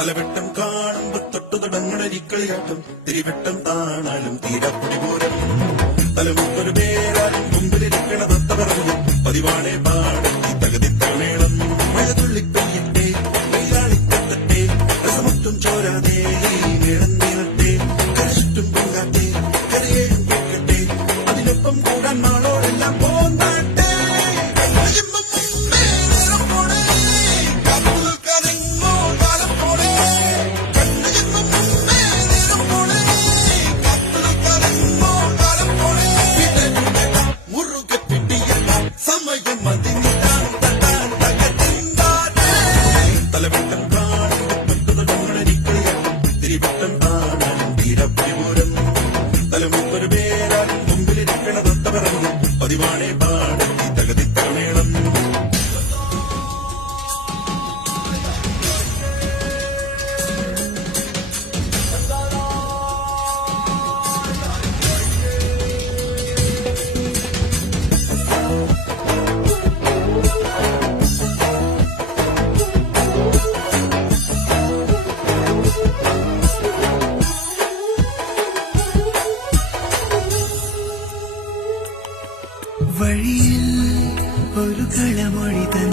തലവെട്ടം കാണുമ്പോ തൊട്ടു തുടങ്ങണ ഇക്കളിയാട്ടം തിരിവെട്ടം താണാലും തീരപ്പൊടി പോരം തലമുക്കൊരു പേരാലും മുമ്പിലിരിക്കണ തത്ത പറഞ്ഞു പതിവാണേ പാടും ഈ തകതിത്തമേളം മഴ തുള്ളിപ്പെയ്യട്ടെ വെയിലാളിക്കത്തട്ടെ രസമൊട്ടും ചോരാതെ മേളം നീളട്ടെ കരചുറ്റും പൊങ്കാട്ടെ കരയേഴും കേൾക്കട്ടെ അതിനൊപ്പം കൂടാൻ നാളോടെല്ലാം പോന്നാട്ടെ തലവെട്ടം തിരിവട്ടം താണാലും തീരപ്പുരിപൂരം തലമുക്കൊരു പേരാലും മുമ്പിലിരിക്കണ തൊത്ത പറഞ്ഞു പതിവാണേ പാടും ഈ തകതിത്തമേളം വഴിയിൽ ഒരു കളമൊഴി തൻ